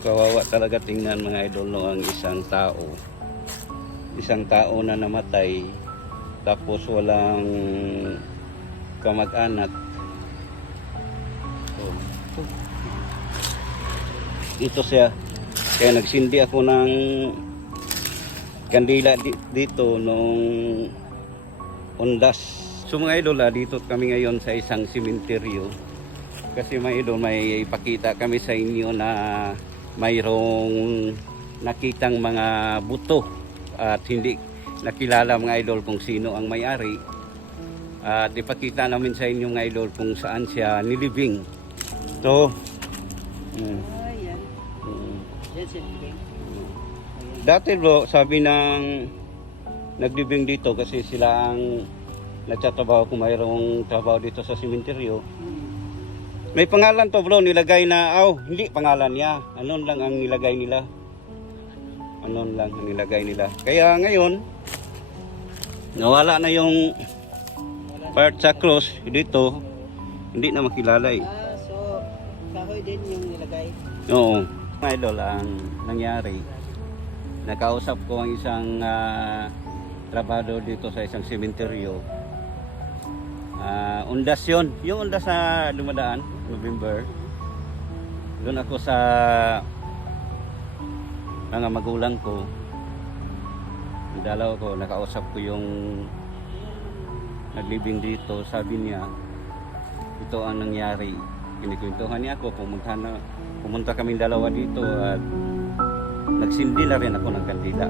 Kawawa talaga tingnan mga idol no, ang isang tao na namatay tapos walang kamag-anak. So, ito siya, kaya nagsindi ako ng kandila dito nung undas. So mga idol, dito kami ngayon sa isang sementeryo kasi mga idol, may ipakita kami sa inyo na mayroong nakitang mga buto at hindi nakilala mga idol kung sino ang may-ari, at ipakita namin sa inyo mga idol kung saan siya nilibing. So dati bro, sabi ng naglibing dito kasi sila ang nagtatrabaho kung mayroong trabaho dito sa sementeryo. May pangalan to bro, nilagay na, hindi pangalan niya. Anon lang ang nilagay nila. Kaya ngayon, nawala na yung part sa cross dito, hindi na makilala eh. So, kahoy din yung nilagay? Oo. Mga idol, ang nangyari, nakausap ko ang isang trabado dito sa isang sementeryo. Undas yun. Yung undas na dumadaan, November. Doon ako sa mga magulang ko. Dalaw ko, nakausap ko yung naglibing dito. Sabi niya, ito ang nangyari. Kinikwentuhan niya ako, pumunta kami dalawa dito at nagsindi na rin ako ng kandila.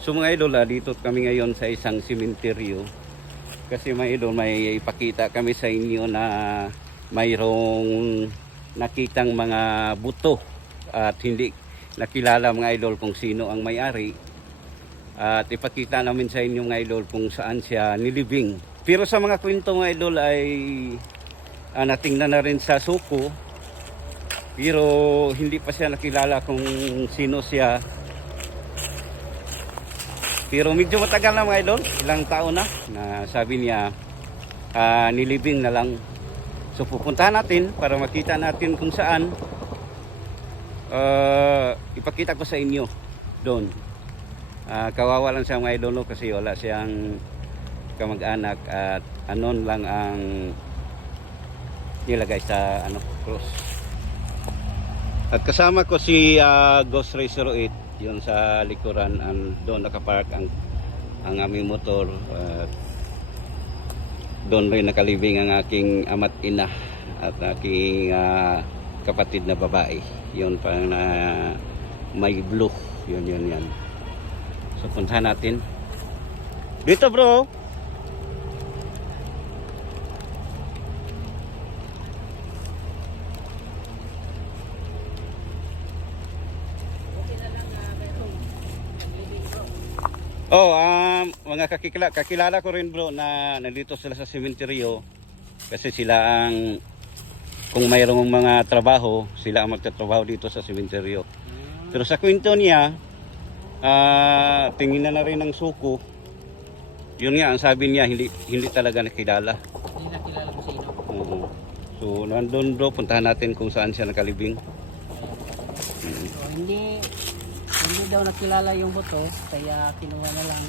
So mga idol, dito kami ngayon sa isang sementeryo kasi mga idol, may ipakita kami sa inyo na mayroong nakitang mga buto at hindi nakilala mga idol kung sino ang may-ari, at ipakita namin sa inyo mga idol kung saan siya nilibing. Pero sa mga kwento mga idol ay natingnan na rin sa suko, pero hindi pa siya nakilala kung sino siya. Pero medyo matagal na mga idol, ilang taon na sabi niya nilibing na lang. So pupuntahan natin para makita natin kung saan. Ipakita ko sa inyo doon. Kawawa lang siya mga idol kasi wala siyang kamag-anak at anon lang ang nilagay sa cross. At kasama ko si Ghost Racer 8. Yun sa likuran, doon nakapark ang aming motor. Doon rin nakalibing ang aking ama't ina at aking kapatid na babae. Yun pa na may blue. Yun. So puntahan natin. Dito bro. Mga kakilala ko rin bro na nandito sila sa sementeryo kasi sila ang, kung mayroong mga trabaho, sila ang magtatrabaho dito sa sementeryo. Pero sa kwento niya, tingin na rin ng suko. Yun nga, ang sabi niya, hindi talaga nakilala. Hindi nakilala kung sino? So nandun bro, puntahan natin kung saan siya nakalibing. So, hindi daw nakilala yung buto, kaya kinuha na lang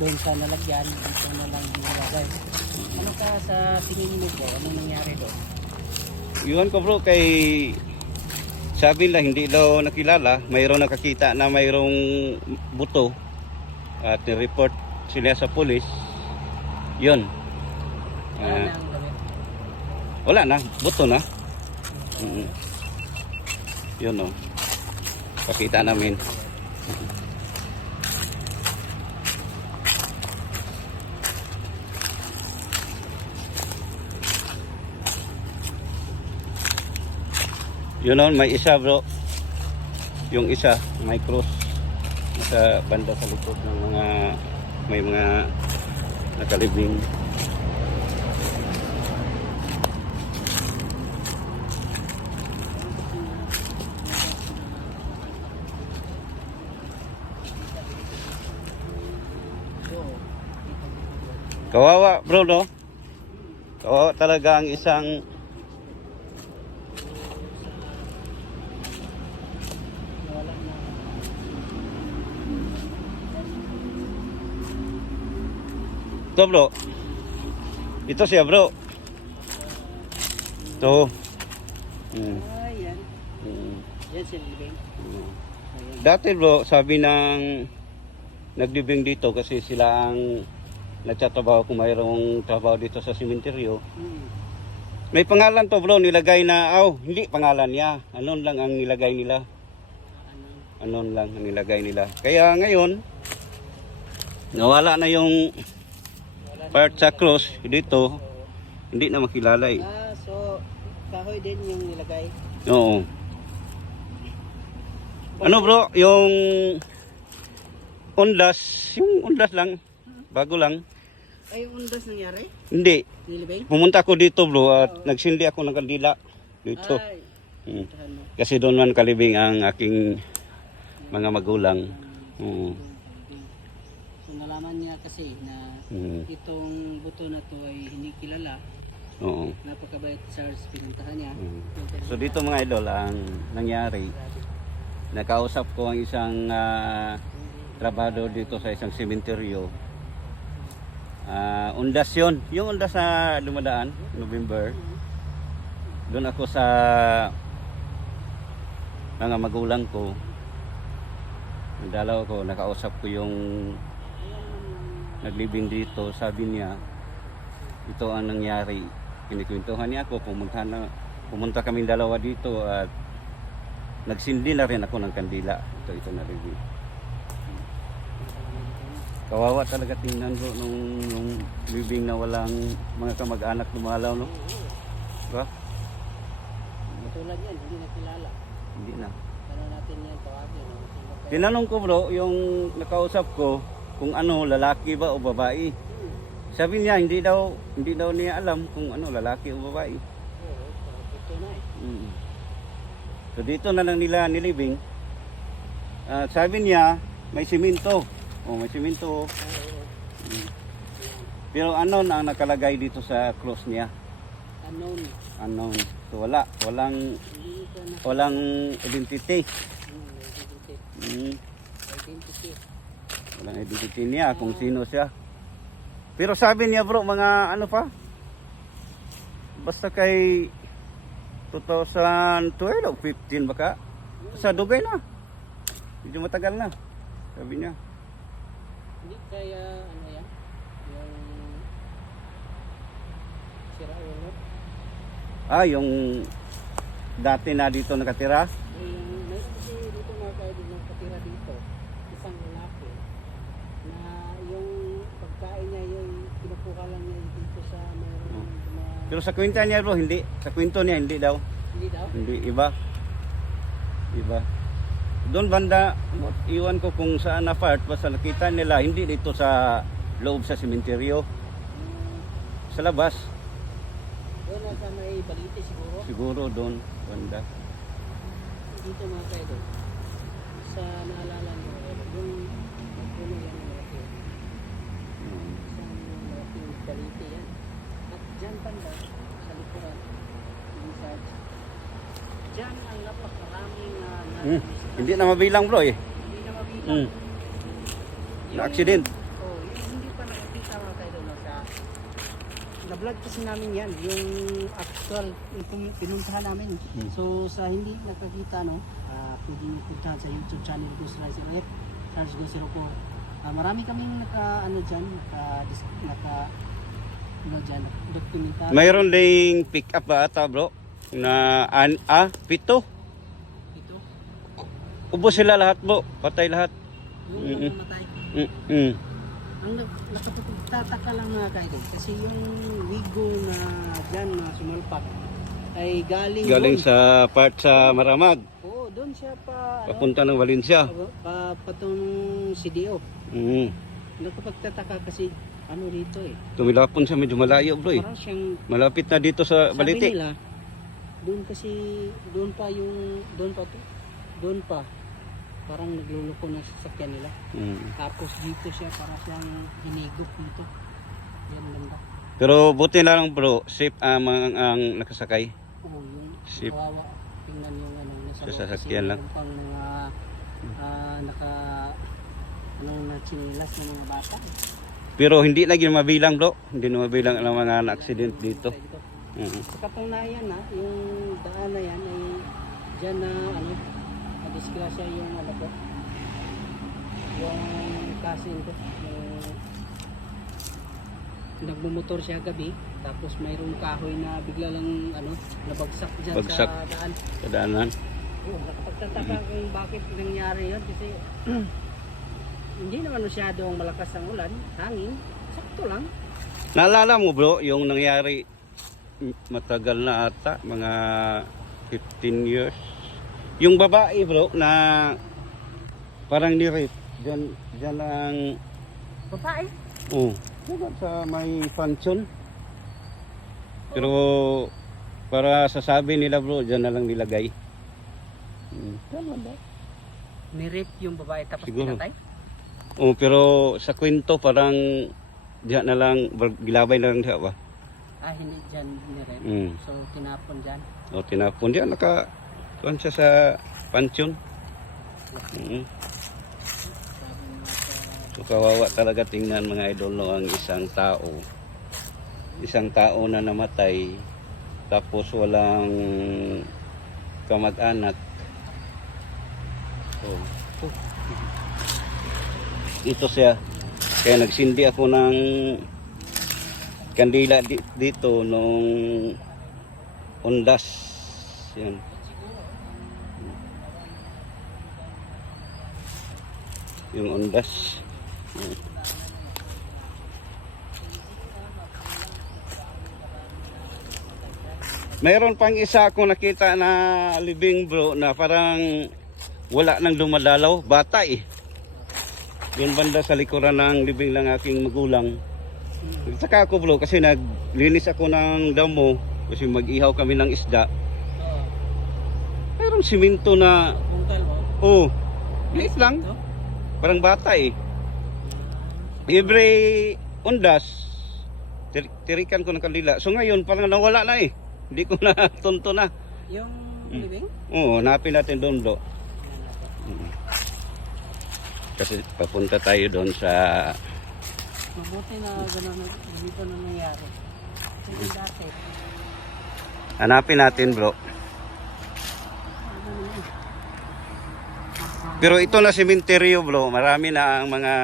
doon sa nalagyan, dito na lang nilagay. Ano ka sa tingin mo bro? Ano nangyari doon? Yun ko bro, kay sabi lang hindi daw nakilala, mayroong nakakita na mayroong buto at report sila sa pulis. Yun. Wala na, buto na. Yun o. Pakita namin. Yun o, may isa bro. Yung isa, may cross. Nasa banda sa likod ng may mga nakalibing. Kawawa bro, no? Kawawa talaga ang isang Wala na. ito bro. Ito siya bro. Ito. Ayan. Mm. Yan si Libing. Mm. Ayan. Dati bro, sabi ng naglibing dito kasi sila ang nagtatrabaho kung mayroong trabaho dito sa sementeryo. Mm. May pangalan to bro, nilagay na, hindi pangalan niya. Anon lang ang nilagay nila. Ano? Anon lang ang nilagay nila. Kaya ngayon, nawala na yung Wala na. part sa cross dito, hindi na makilala eh. So kahoy din yung nilagay. Oo. Ano bro, yung undas lang, bago lang. Ay, undas nangyari? Hindi, Nilibing? pumunta ako dito bro at nagsindi ako ng kandila dito. Ay. Mm. Puntahan mo. Kasi doon man kalibing ang aking mga magulang. Oo. So nalaman niya kasi na Mm. itong buto na to ay hindi kilala. Oo. Napakabait SARS, pinuntahan niya. Mm. So dito mga idol, ang nangyari, nakausap ko ang isang trabador dito sa isang sementeryo. Undas yun. Yung undas na dumadaan, November. Doon ako sa mga magulang ko. Nagdalaw ko, nakausap ko yung naglibing dito. Sabi niya, ito ang nangyari. Kinikwentuhan niya ako, pumunta kaming dalawa dito at nagsindi na rin ako ng kandila. Ito na rin. Kawawa talaga tingnan bro nung living na walang mga kamag-anak lumalaw, no? Diba? Tulad yan, hindi na kilala. Hindi na. Ano natin yan, tawagin. No? Tinanong ko bro, yung nakausap ko, kung ano, lalaki ba o babae. Sabi niya, hindi daw niya alam kung ano, lalaki o babae. Oo, ito na eh. Mm. So dito na lang nila nilibing. Sabi niya, may simento. Oh, may simento. Mm. Pero anon ang nakalagay dito sa cross niya. Unknown. Unknown. So walang Hindi ito na. walang identity. Identity. Mm. Identity. Walang identity niya kung sino siya. Pero sabi niya bro, mga ano pa? Basta kay 2012 o 15 baka. Sa Dugay na. Medyo matagal na. Sabi niya. Hindi kaya, ano yan? Yung sira ulo. Yung dati na dito nakatira. May kasi dito mga kaibig ng katira dito. Isang lalaki na yung pagkain niya yung kinukuha lang niya dito sa mayroong mga... Pero sa kwento niya bro, hindi. Sa kwento niya, hindi daw. Hindi daw? Hindi, iba. Iba. Doon banda, iwan ko kung saan na part, basta nakita nila, hindi dito sa loob sa sementeryo. Sa labas, Doon na sa may balite siguro. siguro doon, banda. Dito mga kaibig. Sa naalala niyo, yung magpuno yan ng malaki. Isang malaking balite yan. At dyan banda, sa likuran, yung sa dyan ang napakaraming Hindi na mabilang bro eh. hindi na mabilang. Hmm. Yung- Na-accident. Oh, yung hindi pa nakakita mga kaidol no, sa na-vlog kasi namin yan, yung actual yung pinuntahan namin. So sa hindi nakakita no, pwede nyo puntahan sa YouTube channel Ghost Riser F, Charles Ghost 04. Marami kaming naka dyan, documentary. Mayroon ding pick up ba ata bro? Na pito. Ito, Ubos sila lahat bro. Patay lahat. yung namatay. Mm-mm. Ang nakapagtataka lang mga kaidol kasi yung wigo na dyan na sumalpak ay galing Galing doon. sa part sa Maramag. Oo, doon siya pa Papunta ng Valencia. patong CDO. Mm. Nakapagtataka kasi ano dito eh. Tumilapon siya medyo malayo bro eh. Parang siyang Malapit na dito sa sabi Balite. nila doon kasi doon pa parang nagluloko na sa sasakyan nila. Mm. Tapos dito siya para siyang hinigop dito. Yan banda. Pero buti na lang bro, safe ang nakasakay. Oo, yung Sip. kawawa. Tingnan yung ano, nasa Sa loob. sasakyan Kasi lang. meron pang mga na chinilas ng mga bata. Pero hindi na mabilang bro. Hindi na mabilang ang mga na-accident dito. Sa katunayan na, yung daan na yan ay dyan na ano, na-disgrasya yung ano ko. Yung cousin ko. Nagmumotor siya gabi, tapos mayroong kahoy na bigla lang ano, nabagsak dyan Bagsak. sa daan. Sa daanan. Oo, nakapagtataka kung bakit nangyari yun kasi hindi naman masyadong malakas ang ulan, hangin, sakto lang. Naalala mo bro, yung nangyari matagal na ata, mga 15 years. Yung babae bro na parang ni-rape. Diyan ang... Babae? Oh, diyan sa may function. Pero para sasabi nila bro, diyan na lang nilagay. Tama ba? Ni-rape yung babae tapos Siguro. pinatay? Oh, pero sa kwento parang diyan na lang, gilabay na lang diya ba? Ah, hindi dyan ni-rape. Mm. So, tinapon dyan. O tinapon diyan, tuwan siya sa pansyon. So kawawa talaga tingnan mga idol no, ang isang tao na namatay tapos walang kamag-anak. So, ito siya, kaya nagsindi ako ng kandila dito nung undas yan. Yung undas. Mayroon pang isa akong nakita na libing bro na parang wala nang dumadalaw, bata eh. Yun banda sa likuran ng libing ng aking magulang. Nagtaka ako bro kasi naglinis ako ng damo kasi mag-ihaw kami ng isda. Mayroong simento na, Bungkal mo? oh, liit lang. Parang bata eh. Every undas, tirikan ko ng kandila. So ngayon parang nawala na eh. Hindi ko na tunto na. Yung living? Oo, hanapin natin doon bro. Kasi papunta tayo doon sa... Mabuti na gano'n dito na nangyari. Kasi dati. Hanapin natin bro. Pero ito na sementeryo bro, marami na ang mga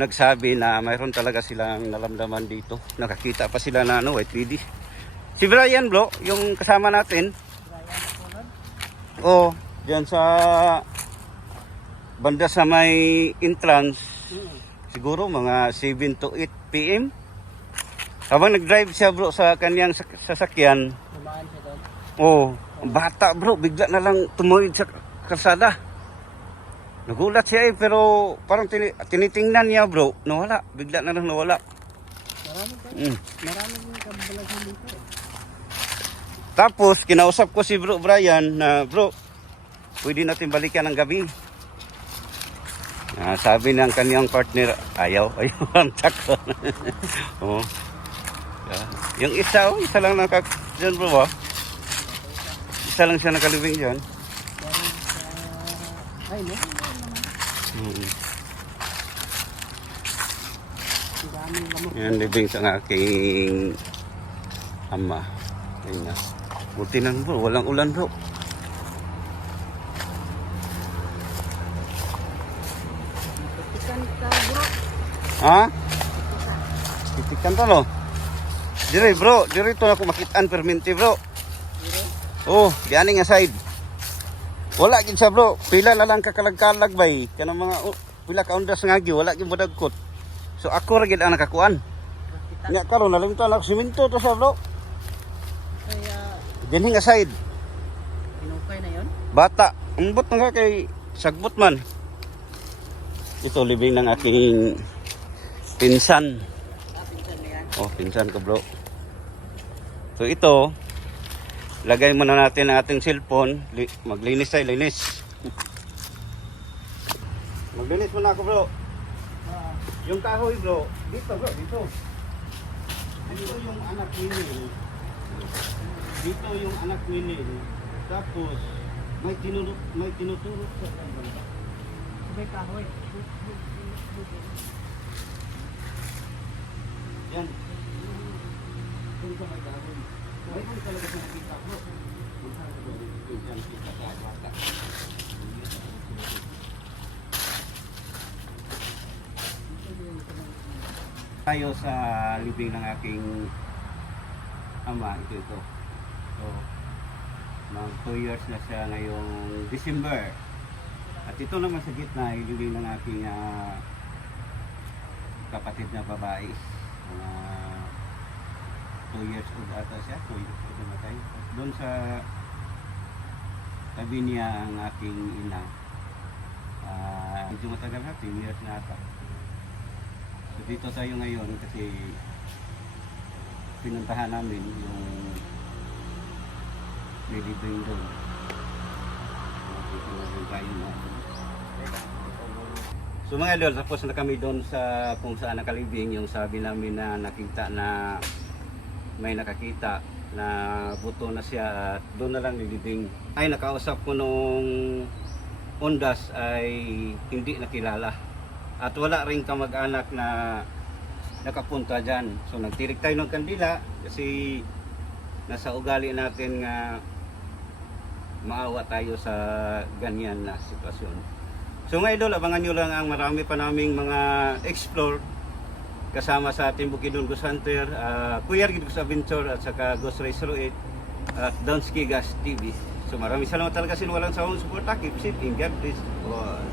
nagsabi na mayroon talaga silang naramdaman dito. Nakakita pa sila na white lady. Si Brian bro, yung kasama natin. Oh, diyan sa banda sa may entrance. Siguro mga 7 to 8 PM. Habang nag-drive siya bro sa kanyang sasakyan. Dumaan siya doon. Oh, ang bata bro, bigla na lang tumawid sa kalsada. Nagulat siya eh, pero parang tinitingnan niya bro, nawala. Bigla na lang nawala. Marami din kabalasan dito. Tapos, kinausap ko si bro Brian na bro, pwede natin balikan ng gabi. Sabi ng kanyang partner, ayaw ang tsako. Oh. Yung isa lang dyan bro. Isa lang siya nakalibing dyan. Ay, no? Yan, libing sa aking ama. Ayun na. Buti na bro, walang ulan bro. Titikan ka, bro. Ha? Titikan to no? Dire bro, dire to ako makitaan perminti bro. Oh, dianing nga side. Wala gid sa bro, pila na lang kakalag-kalag bay. Kanang mga pila ka undas ngagi, wala gid modagkot. So ako ra gid ang nakakuan. Nya karon nalimtan ako simento to sa bro. Kaya, Dianing nga side. inukay na yon. Bata, umbot na ka kay sagbot man. Ito libing ng aking pinsan. Pinsan na yan. Oh, pinsan ko bro. So ito, lagay muna natin ang ating cellphone. Maglinis tayo, linis. Maglinis muna ako bro. Yung kahoy bro, dito bro, dito. Dito yung anak winil. Dito yung anak winil. Tapos may tinuturo sa banda. Sabay kahoy. Yan. Kung sa may kahoy. May kung talaga sa nakita bro. Kung saan ka doon, kung saan kita sa bata. Tayo sa libing ng aking ama, ito. So, mag 2 years na siya ngayong December. At ito naman sa gitna, ilibing ng aking kapatid na babae. 2 years old ata siya, 2 years old namatay. At doon sa tabi niya ang aking ina. Medyo matagal na, 10 years na ata. So dito tayo ngayon kasi pinuntahan namin yung nilibing doon. Dito na rin tayo na. So mga idol, tapos na kami doon sa kung saan nakalibing, yung sabi namin na nakita na may nakakita na buto na siya at doon na lang nilibing. Ay nakausap ko nung undas ay hindi nakilala. At wala rin kamag-anak na nakapunta dyan. So nagtirik tayo ng kandila kasi nasa ugali natin nga maawa tayo sa ganyan na sitwasyon. So mga idol, abangan nyo lang ang marami pa naming mga explore kasama sa ating Bukidnon Ghost Hunter, Kuya Argid Ghost Adventure at saka Ghost Racer 8 at Donsky Gas TV. So maraming salamat talaga sa walang sawang suporta. Keep safe and God bless all.